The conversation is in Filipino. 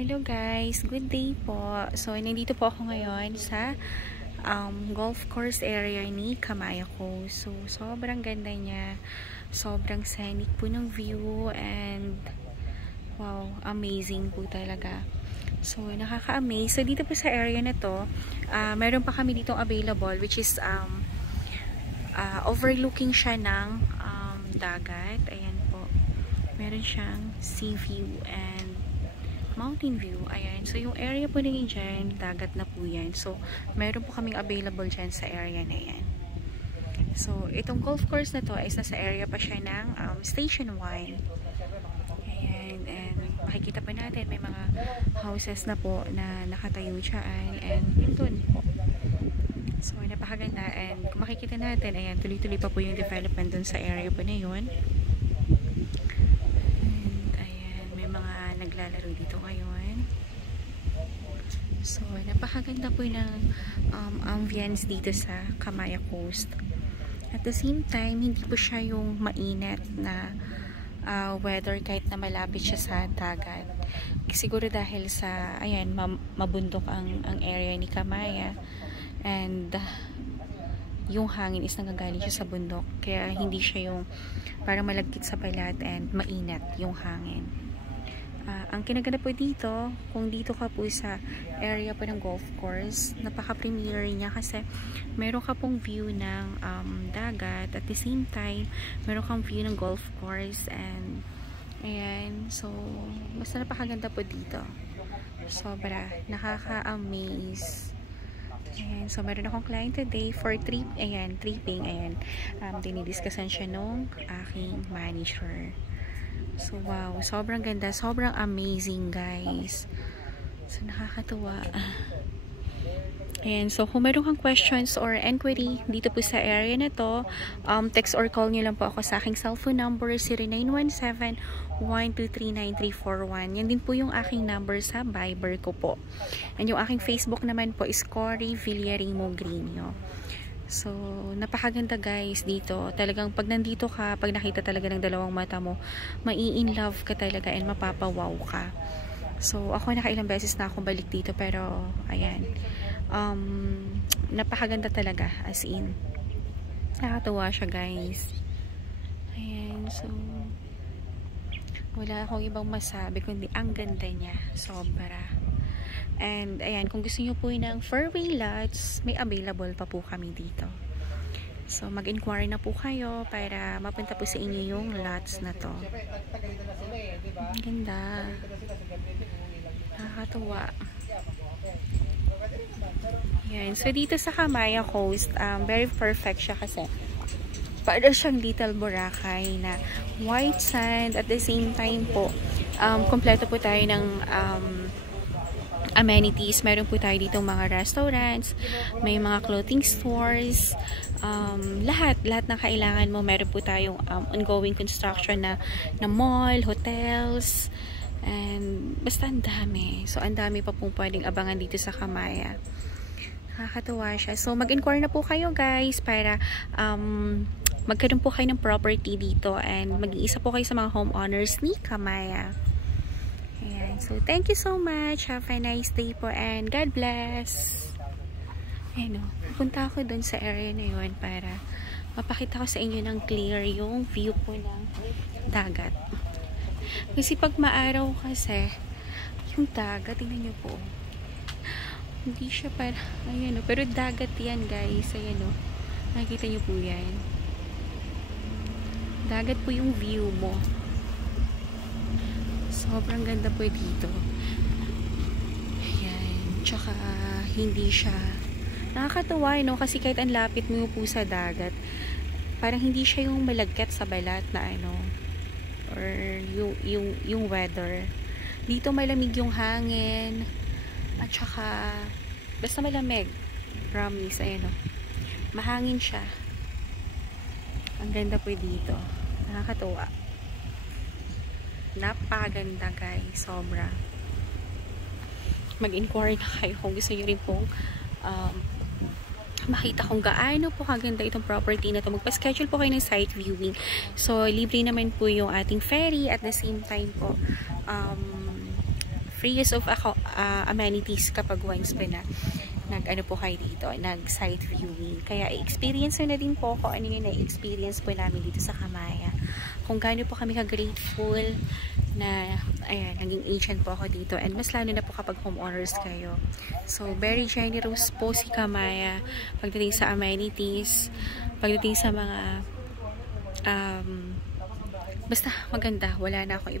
Hello guys, good day po. So, nandito po ako ngayon sa golf course area ni Kamayako. So, sobrang ganda niya. Sobrang scenic po ng view and wow, amazing po talaga. So, nakaka-amaze. So, dito po sa area na to, meron pa kami ditong available which is overlooking siya ng dagat. Ayan po. Meron siyang sea view and mountain view. Ayan. So, yung area po na dyan, dagat na po yan. So, meron po kaming available dyan sa area na yan. So, itong golf course na to is nasa area pa siya ng Station 1. Ayan. And makikita pa natin, may mga houses na po na nakatayo dyan. And yun dun po. So, napakaganda. And kung makikita natin, ayan, tuloy-tuloy pa po yung development dun sa area po na yun. Naglalaro dito ngayon. So, napakaganda po ng ambience dito sa Kamaya Coast. At the same time, hindi po siya yung mainit na weather kahit na malapit siya sa dagat. Siguro dahil sa, ayan, mabundok ang area ni Kamaya. And yung hangin is nanggagaling siya sa bundok. Kaya hindi siya yung parang malagkit sa balat and mainit yung hangin. Ang kinaganda po dito, kung dito ka po sa area po ng golf course, napaka-premier niya kasi meron ka pong view ng dagat at the same time, meron kang view ng golf course and ayan, so basta napakaganda po dito. Sobra, nakaka-amaze. Ayan, so meron akong client today for tripping, ayan, dinidiscussan siya nung aking manager. So, wow. Sobrang ganda. Sobrang amazing, guys. So, nakakatuwa. Ayan. So, kung meron kang questions or inquiry dito po sa area na to, text or call nyo lang po ako sa aking cellphone number, 0917-1239341. Yan din po yung aking number sa Viber ko po. And yung aking Facebook naman po is Cory Villarimo Grino. So, napakaganda guys dito. Talagang pag nandito ka, pag nakita talaga ng dalawang mata mo, mai-in-love ka talaga and mapapawaw ka. So, ako nakailang beses na ako balik dito pero, ayan. Napakaganda talaga, as in. Nakakatuwa siya guys. Ayan, so, wala akong ibang masabi kundi ang ganda niya. Sobra. And, ayan, kung gusto nyo po ng fairway lots, may available pa po kami dito. So, mag-inquire na po kayo para mapunta po sa inyo yung lots na to. Ang ganda. Nakakatuwa. Ayan. So, dito sa Kamaya Coast, very perfect siya kasi para siyang Little Boracay na white sand. At the same time po, kompleto po tayo ng amenities. Meron po tayo dito mga restaurants, may mga clothing stores, lahat ng kailangan mo. Meron po tayong ongoing construction na mall, hotels, and basta ang dami. So, ang dami pa po pwedeng abangan dito sa Kamaya. Nakakatuwa siya. So, mag-inquire na po kayo guys para magkaroon po kayo ng property dito and mag-iisa po kayo sa mga homeowners ni Kamaya. Ayan. So, thank you so much. Have a nice day po and God bless. Ayan o. Pupunta ako dun sa area na yun para mapakita ko sa inyo ng clear yung view po ng dagat. Kasi pag maaraw kasi, yung dagat, tingnan nyo po. Hindi siya para, ayan o. Pero dagat yan guys. Ayan o. Nakikita nyo po yan. Dagat po yung view mo. Sobrang ganda po dito. Ayan. Tsaka, hindi siya nakakatuwa, no? Kasi kahit ang lapit mo po sa dagat, parang hindi siya yung malagkat sa balat na ano, or yung weather. Dito malamig yung hangin. At tsaka, basta malamig. Promise, ayan o. Mahangin siya. Ang ganda po dito. Nakakatuwa. Napakaganda guys, sobra. Mag-inquire na kayo kung gusto nyo rin pong makita kung gaano po kaganda itong property na to. Magpa-schedule po kayo ng site viewing. So, libre naman po yung ating ferry at the same time po free use of amenities kapag once pa na nag-ano po kayo dito, nag-site viewing. Kaya i-experience na din po kung ano yung na-experience po namin dito sa Kamaya. Kung gaano po kami ka-grateful na, ayan, naging agent po ako dito. And mas lalo na po kapag homeowners kayo. So, very generous po si Kamaya pagdating sa amenities, pagdating sa mga, basta maganda. Wala na akong ibang